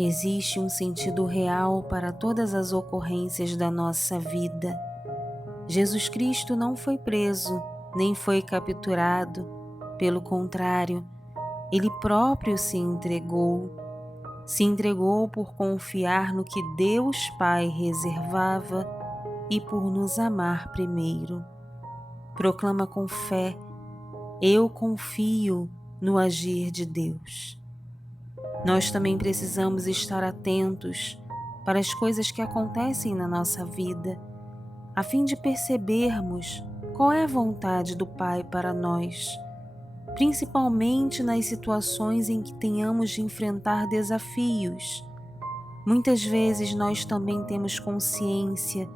Existe um sentido real para todas as ocorrências da nossa vida. Jesus Cristo não foi preso, nem foi capturado. Pelo contrário, Ele próprio se entregou. Se entregou por confiar no que Deus Pai reservava e por nos amar primeiro. Proclama com fé: eu confio no agir de Deus. Nós também precisamos estar atentos para as coisas que acontecem na nossa vida, a fim de percebermos qual é a vontade do Pai para nós, principalmente nas situações em que tenhamos de enfrentar desafios. Muitas vezes nós também temos consciência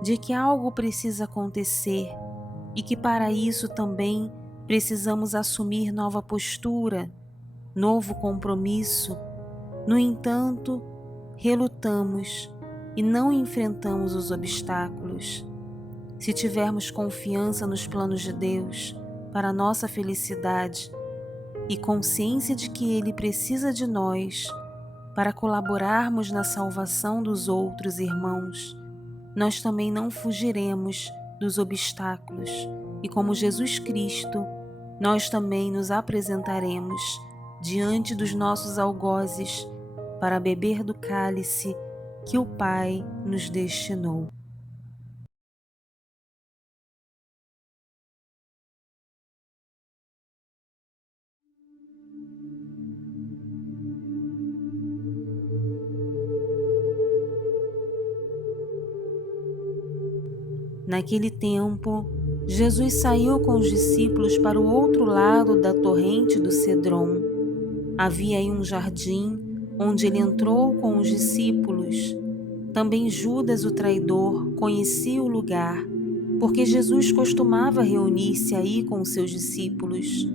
de que algo precisa acontecer e que para isso também precisamos assumir nova postura, novo compromisso. No entanto, relutamos e não enfrentamos os obstáculos. Se tivermos confiança nos planos de Deus para a nossa felicidade e consciência de que Ele precisa de nós para colaborarmos na salvação dos outros irmãos, nós também não fugiremos dos obstáculos e, como Jesus Cristo, nós também nos apresentaremos diante dos nossos algozes para beber do cálice que o Pai nos destinou. Naquele tempo, Jesus saiu com os discípulos para o outro lado da torrente do Cedron. Havia aí um jardim onde ele entrou com os discípulos. Também Judas, o traidor, conhecia o lugar, porque Jesus costumava reunir-se aí com os seus discípulos.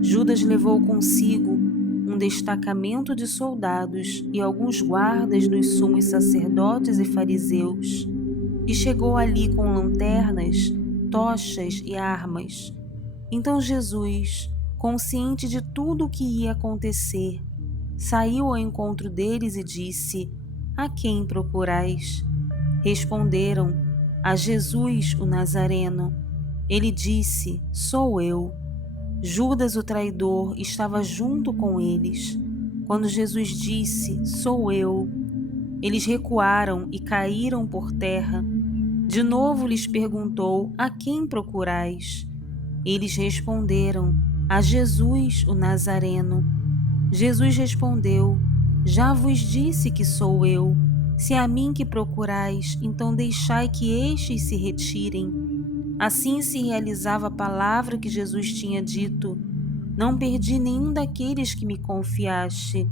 Judas levou consigo um destacamento de soldados e alguns guardas dos sumos sacerdotes e fariseus, e chegou ali com lanternas, tochas e armas. Então Jesus, consciente de tudo o que ia acontecer, saiu ao encontro deles e disse: a quem procurais? Responderam: a Jesus, o Nazareno. Ele disse: sou eu. Judas, o traidor, estava junto com eles. Quando Jesus disse: sou eu, eles recuaram e caíram por terra. De novo lhes perguntou: a quem procurais? Eles responderam: a Jesus, o Nazareno. Jesus respondeu: já vos disse que sou eu. Se é a mim que procurais, então deixai que estes se retirem. Assim se realizava a palavra que Jesus tinha dito: não perdi nenhum daqueles que me confiaste.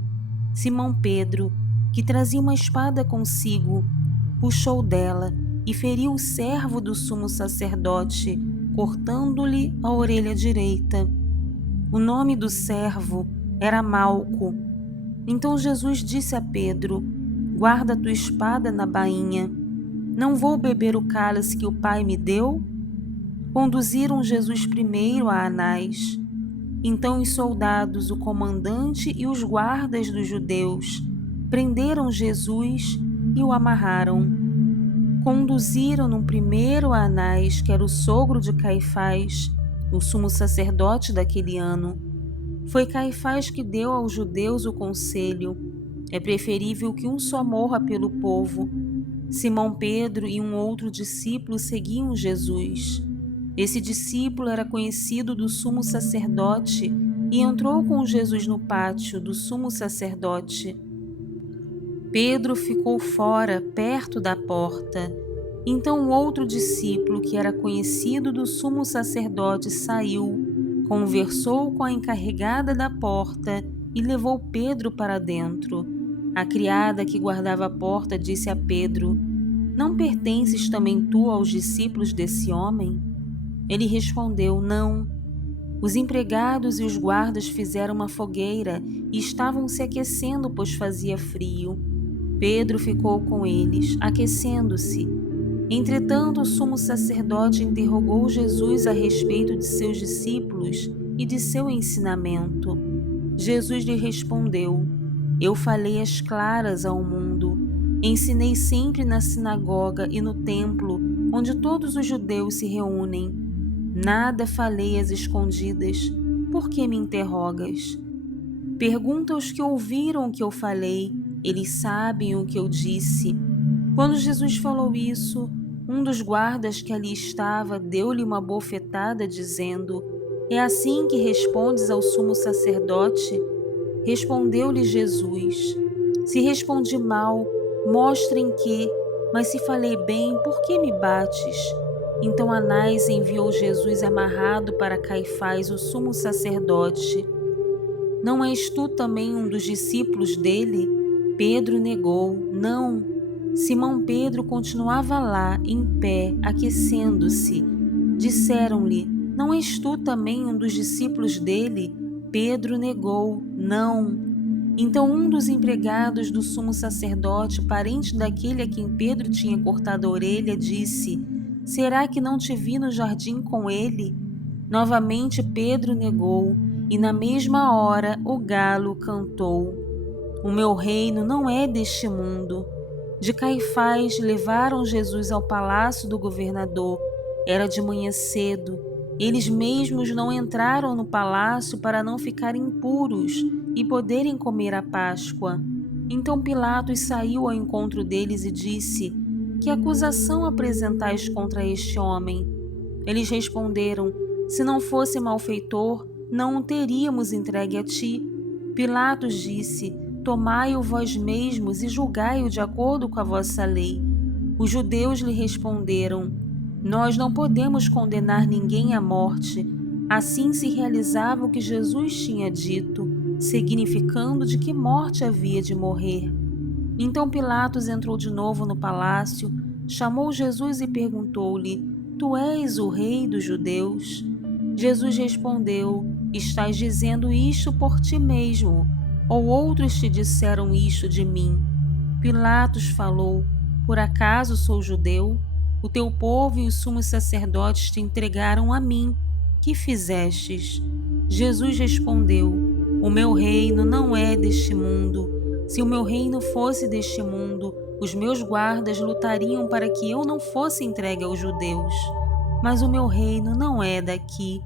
Simão Pedro, que trazia uma espada consigo, puxou dela e feriu o servo do sumo sacerdote, cortando-lhe a orelha direita. O nome do servo era Malco. Então Jesus disse a Pedro: guarda tua espada na bainha. Não vou beber o cálice que o Pai me deu? Conduziram Jesus primeiro a Anás. Então os soldados, o comandante e os guardas dos judeus prenderam Jesus e o amarraram. Conduziram-no primeiro a Anás, que era o sogro de Caifás, o sumo sacerdote daquele ano. Foi Caifás que deu aos judeus o conselho: é preferível que um só morra pelo povo. Simão Pedro e um outro discípulo seguiam Jesus. Esse discípulo era conhecido do sumo sacerdote e entrou com Jesus no pátio do sumo sacerdote. Pedro ficou fora, perto da porta. Então o outro discípulo, que era conhecido do sumo sacerdote, saiu, conversou com a encarregada da porta e levou Pedro para dentro. A criada que guardava a porta disse a Pedro: não pertences também tu aos discípulos desse homem? Ele respondeu: não. Os empregados e os guardas fizeram uma fogueira e estavam se aquecendo, pois fazia frio. Pedro ficou com eles, aquecendo-se. Entretanto, o sumo sacerdote interrogou Jesus a respeito de seus discípulos e de seu ensinamento. Jesus lhe respondeu: Eu falei às claras ao mundo. Ensinei sempre na sinagoga e no templo, onde todos os judeus se reúnem. Nada falei às escondidas. Por que me interrogas? Pergunta aos que ouviram o que eu falei. Eles sabem o que eu disse. Quando Jesus falou isso, um dos guardas que ali estava deu-lhe uma bofetada, dizendo: É assim que respondes ao sumo sacerdote? Respondeu-lhe Jesus: Se respondi mal, mostra em que, mas se falei bem, por que me bates? Então Anás enviou Jesus amarrado para Caifás, o sumo sacerdote. Não és tu também um dos discípulos dele? Pedro negou: Não. Simão Pedro continuava lá, em pé, aquecendo-se. Disseram-lhe: Não és tu também um dos discípulos dele? Pedro negou: Não. Então um dos empregados do sumo sacerdote, parente daquele a quem Pedro tinha cortado a orelha, disse: Será que não te vi no jardim com ele? Novamente Pedro negou, e na mesma hora o galo cantou. O meu reino não é deste mundo. De Caifás levaram Jesus ao palácio do governador. Era de manhã cedo. Eles mesmos não entraram no palácio para não ficarem impuros e poderem comer a Páscoa. Então Pilatos saiu ao encontro deles e disse: Que acusação apresentais contra este homem? Eles responderam: Se não fosse malfeitor, não o teríamos entregue a ti. Pilatos disse: Tomai-o vós mesmos e julgai-o de acordo com a vossa lei. Os judeus lhe responderam: Nós não podemos condenar ninguém à morte. Assim se realizava o que Jesus tinha dito, significando de que morte havia de morrer. Então Pilatos entrou de novo no palácio, chamou Jesus e perguntou-lhe: Tu és o rei dos judeus? Jesus respondeu: Estás dizendo isto por ti mesmo, ou outros te disseram isto de mim? Pilatos falou: Por acaso sou judeu? O teu povo e os sumos sacerdotes te entregaram a mim. Que fizestes? Jesus respondeu: O meu reino não é deste mundo. Se o meu reino fosse deste mundo, os meus guardas lutariam para que eu não fosse entregue aos judeus. Mas o meu reino não é daqui.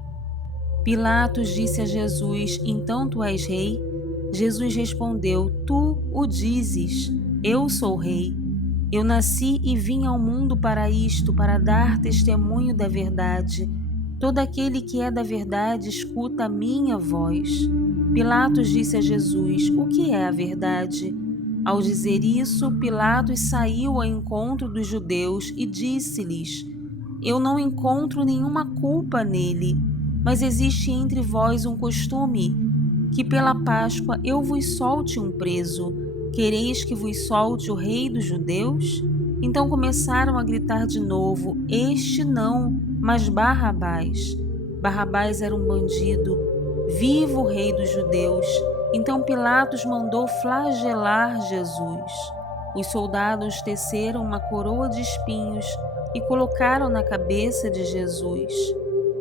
Pilatos disse a Jesus: Então tu és rei? Jesus respondeu: Tu o dizes, eu sou rei. Eu nasci e vim ao mundo para isto, para dar testemunho da verdade. Todo aquele que é da verdade escuta a minha voz. Pilatos disse a Jesus: O que é a verdade? Ao dizer isso, Pilatos saiu ao encontro dos judeus e disse-lhes: Eu não encontro nenhuma culpa nele, mas existe entre vós um costume, que pela Páscoa eu vos solte um preso. Quereis que vos solte o rei dos judeus? Então começaram a gritar de novo: Este não, mas Barrabás. Barrabás era um bandido. Viva o rei dos judeus! Então Pilatos mandou flagelar Jesus. Os soldados teceram uma coroa de espinhos e colocaram na cabeça de Jesus.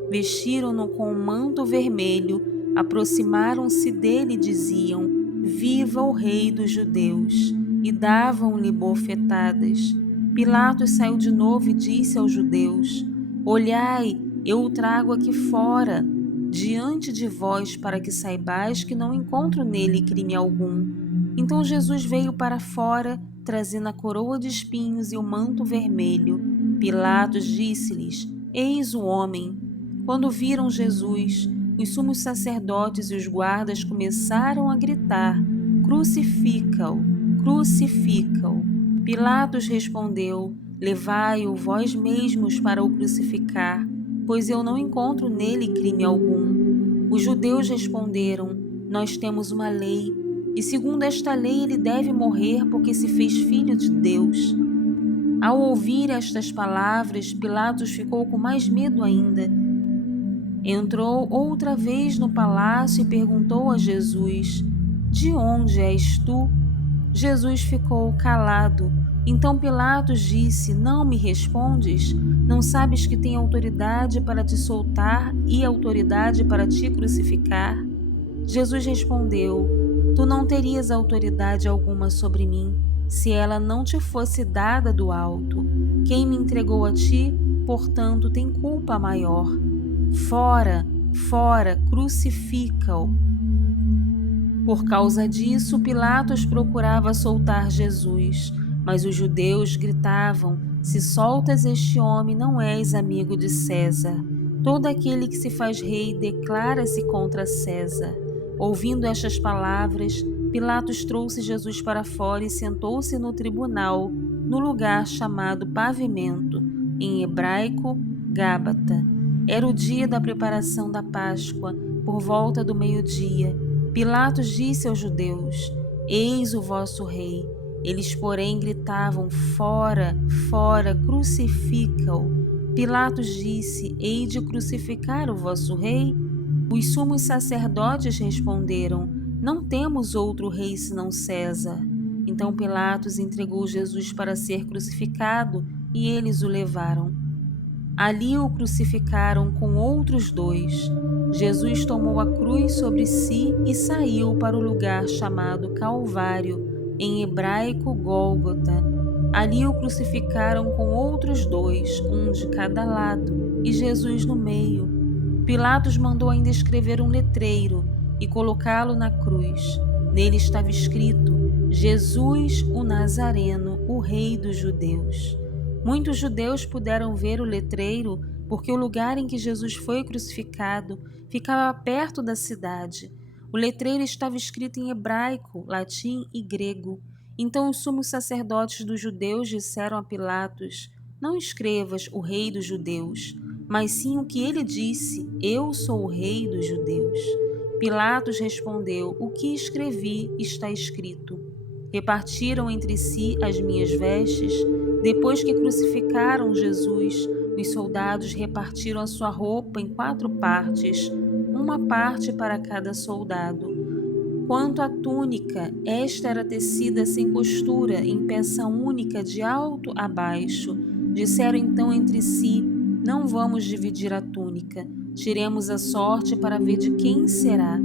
Vestiram-no com um manto vermelho, aproximaram-se dele e diziam: Viva o rei dos judeus! E davam-lhe bofetadas. Pilatos saiu de novo e disse aos judeus: Olhai, eu o trago aqui fora, diante de vós, para que saibais que não encontro nele crime algum. Então Jesus veio para fora, trazendo a coroa de espinhos e o manto vermelho. Pilatos disse-lhes: Eis o homem. Quando viram Jesus, os sumos sacerdotes e os guardas começaram a gritar: Crucifica-o! Crucifica-o! Pilatos respondeu: Levai-o vós mesmos para o crucificar, pois eu não encontro nele crime algum. Os judeus responderam: Nós temos uma lei, e segundo esta lei ele deve morrer porque se fez filho de Deus. Ao ouvir estas palavras, Pilatos ficou com mais medo ainda. Entrou outra vez no palácio e perguntou a Jesus: De onde és tu? Jesus ficou calado. Então Pilatos disse: Não me respondes? Não sabes que tenho autoridade para te soltar e autoridade para te crucificar? Jesus respondeu: Tu não terias autoridade alguma sobre mim, se ela não te fosse dada do alto. Quem me entregou a ti, portanto, tem culpa maior. Fora, fora, crucifica-o. Por causa disso, Pilatos procurava soltar Jesus, mas os judeus gritavam: Se soltas este homem, não és amigo de César. Todo aquele que se faz rei declara-se contra César. Ouvindo estas palavras, Pilatos trouxe Jesus para fora e sentou-se no tribunal, no lugar chamado Pavimento, em hebraico, Gábata. Era o dia da preparação da Páscoa, por volta do meio-dia. Pilatos disse aos judeus: Eis o vosso rei. Eles, porém, gritavam: Fora, fora, crucifica-o. Pilatos disse: Hei de crucificar o vosso rei? Os sumos sacerdotes responderam: Não temos outro rei senão César. Então Pilatos entregou Jesus para ser crucificado e eles o levaram. Ali o crucificaram com outros dois. Jesus tomou a cruz sobre si e saiu para o lugar chamado Calvário, em hebraico Gólgota. Ali o crucificaram com outros dois, um de cada lado, e Jesus no meio. Pilatos mandou ainda escrever um letreiro e colocá-lo na cruz. Nele estava escrito: Jesus, o Nazareno, o Rei dos Judeus. Muitos judeus puderam ver o letreiro porque o lugar em que Jesus foi crucificado ficava perto da cidade. O letreiro estava escrito em hebraico, latim e grego. Então os sumos sacerdotes dos judeus disseram a Pilatos: Não escrevas o Rei dos Judeus, mas sim o que ele disse: Eu sou o Rei dos Judeus. Pilatos respondeu: O que escrevi está escrito. Repartiram entre si as minhas vestes. Depois que crucificaram Jesus, os soldados repartiram a sua roupa em 4 partes, uma parte para cada soldado. Quanto à túnica, esta era tecida sem costura, em peça única de alto a baixo. Disseram então entre si: Não vamos dividir a túnica, tiremos a sorte para ver de quem será.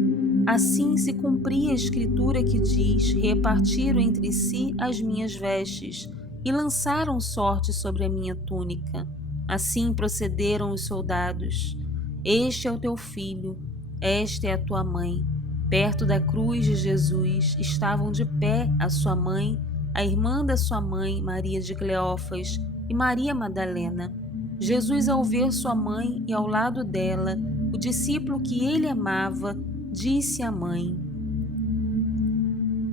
Assim se cumpria a escritura que diz: Repartiram entre si as minhas vestes e lançaram sorte sobre a minha túnica. Assim procederam os soldados. Este é o teu filho, esta é a tua mãe. Perto da cruz de Jesus estavam de pé a sua mãe, a irmã da sua mãe, Maria de Cleófas, e Maria Madalena. Jesus, ao ver sua mãe e ao lado dela o discípulo que ele amava, disse à mãe: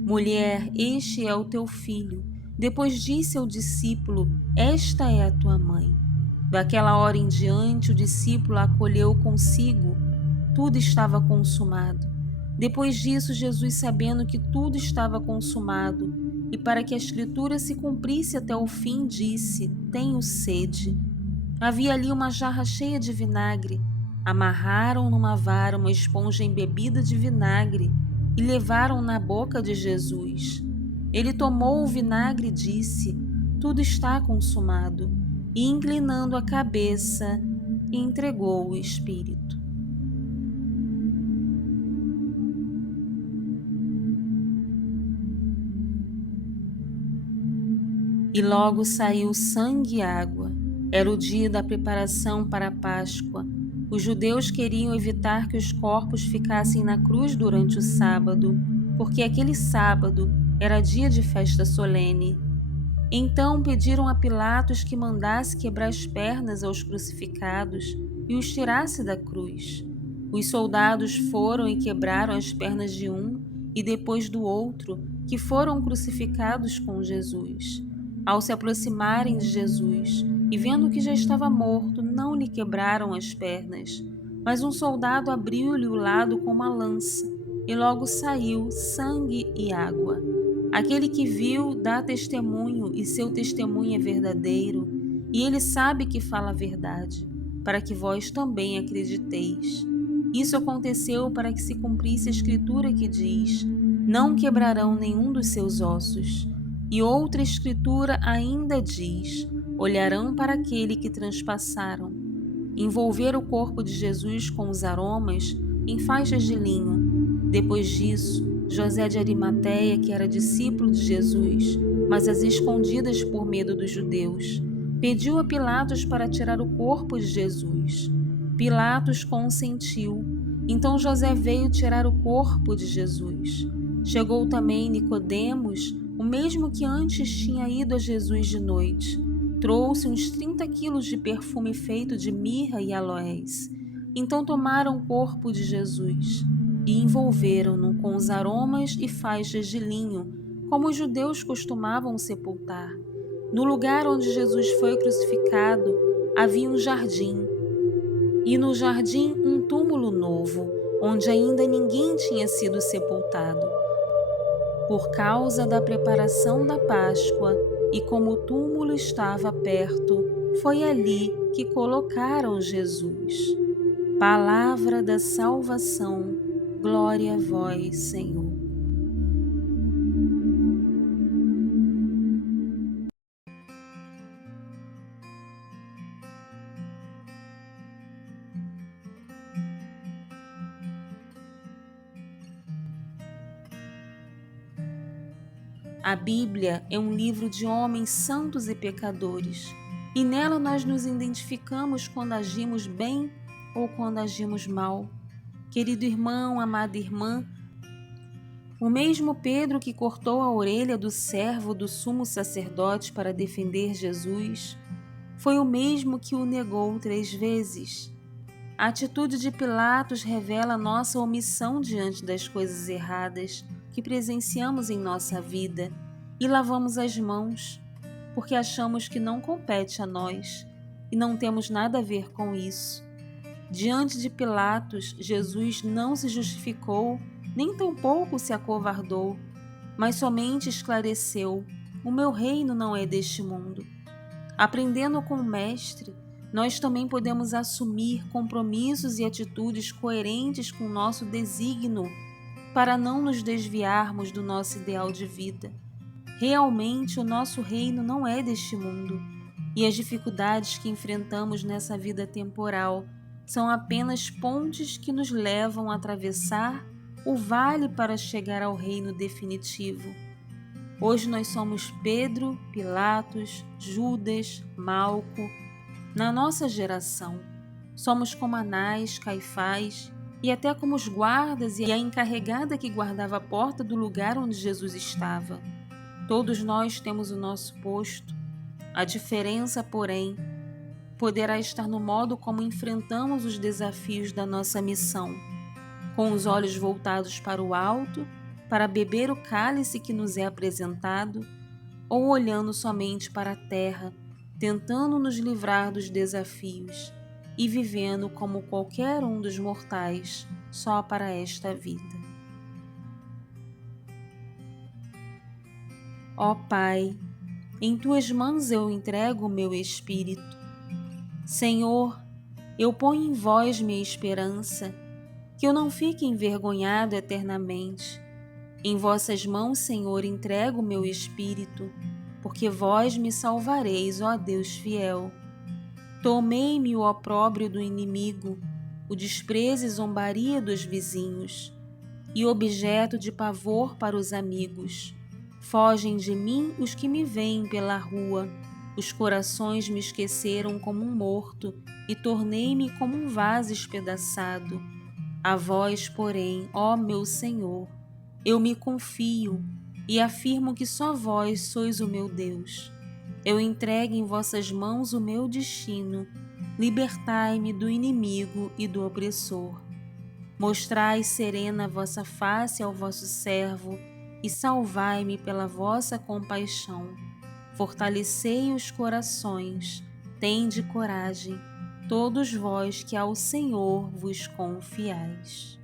Mulher, este é o teu filho. Depois disse ao discípulo: Esta é a tua mãe. Daquela hora em diante, o discípulo a acolheu consigo. Tudo estava consumado. Depois disso, Jesus, sabendo que tudo estava consumado, e para que a escritura se cumprisse até o fim, disse: Tenho sede. Havia ali uma jarra cheia de vinagre. Amarraram numa vara uma esponja embebida de vinagre e levaram na boca de Jesus. Ele tomou o vinagre e disse: Tudo está consumado. E inclinando a cabeça, entregou o Espírito. E logo saiu sangue e água. Era o dia da preparação para a Páscoa. Os judeus queriam evitar que os corpos ficassem na cruz durante o sábado, porque aquele sábado era dia de festa solene. Então pediram a Pilatos que mandasse quebrar as pernas aos crucificados e os tirasse da cruz. Os soldados foram e quebraram as pernas de um e depois do outro, que foram crucificados com Jesus. Ao se aproximarem de Jesus e vendo que já estava morto, não lhe quebraram as pernas, mas um soldado abriu-lhe o lado com uma lança e logo saiu sangue e água. Aquele que viu dá testemunho e seu testemunho é verdadeiro, e ele sabe que fala a verdade, para que vós também acrediteis. Isso aconteceu para que se cumprisse a escritura que diz: Não quebrarão nenhum dos seus ossos. E outra escritura ainda diz: olharão para aquele que transpassaram. Envolver o corpo de Jesus com os aromas em faixas de linho. Depois disso, José de Arimateia, que era discípulo de Jesus, mas às escondidas por medo dos judeus, pediu a Pilatos para tirar o corpo de Jesus. Pilatos consentiu. Então José veio tirar o corpo de Jesus. Chegou também Nicodemos, o mesmo que antes tinha ido a Jesus de noite. Trouxe uns 30 quilos de perfume feito de mirra e aloés. Então tomaram o corpo de Jesus e envolveram-no com os aromas e faixas de linho, como os judeus costumavam sepultar. No lugar onde Jesus foi crucificado havia um jardim, e no jardim um túmulo novo, onde ainda ninguém tinha sido sepultado. Por causa da preparação da Páscoa, e como o túmulo estava perto, foi ali que colocaram Jesus. Palavra da salvação, glória a vós, Senhor. A Bíblia é um livro de homens santos e pecadores, e nela nós nos identificamos quando agimos bem ou quando agimos mal. Querido irmão, amada irmã, o mesmo Pedro que cortou a orelha do servo do sumo sacerdote para defender Jesus, foi o mesmo que o negou 3 vezes. A atitude de Pilatos revela nossa omissão diante das coisas erradas que presenciamos em nossa vida e lavamos as mãos, porque achamos que não compete a nós e não temos nada a ver com isso. Diante de Pilatos, Jesus não se justificou, nem tampouco se acovardou, mas somente esclareceu: o meu reino não é deste mundo. Aprendendo com o Mestre, nós também podemos assumir compromissos e atitudes coerentes com o nosso desígnio para não nos desviarmos do nosso ideal de vida. Realmente, o nosso reino não é deste mundo, e as dificuldades que enfrentamos nessa vida temporal são apenas pontes que nos levam a atravessar o vale para chegar ao reino definitivo. Hoje nós somos Pedro, Pilatos, Judas, Malco. Na nossa geração, somos como Anás, Caifás e até como os guardas e a encarregada que guardava a porta do lugar onde Jesus estava. Todos nós temos o nosso posto. A diferença, porém, poderá estar no modo como enfrentamos os desafios da nossa missão, com os olhos voltados para o alto, para beber o cálice que nos é apresentado, ou olhando somente para a terra, tentando nos livrar dos desafios e vivendo como qualquer um dos mortais, só para esta vida. Ó Pai, em Tuas mãos eu entrego o meu espírito. Senhor, eu ponho em Vós minha esperança, que eu não fique envergonhado eternamente. Em Vossas mãos, Senhor, entrego o meu espírito, porque Vós me salvareis, ó Deus fiel. Tomei-me o opróbrio do inimigo, o desprezo e zombaria dos vizinhos, e objeto de pavor para os amigos. Fogem de mim os que me veem pela rua. Os corações me esqueceram como um morto e tornei-me como um vaso espedaçado. A vós, porém, ó meu Senhor, eu me confio e afirmo que só vós sois o meu Deus. Eu entrego em vossas mãos o meu destino. Libertai-me do inimigo e do opressor. Mostrai serena a vossa face ao vosso servo e salvai-me pela vossa compaixão. Fortalecei os corações, tende coragem, todos vós que ao Senhor vos confiais.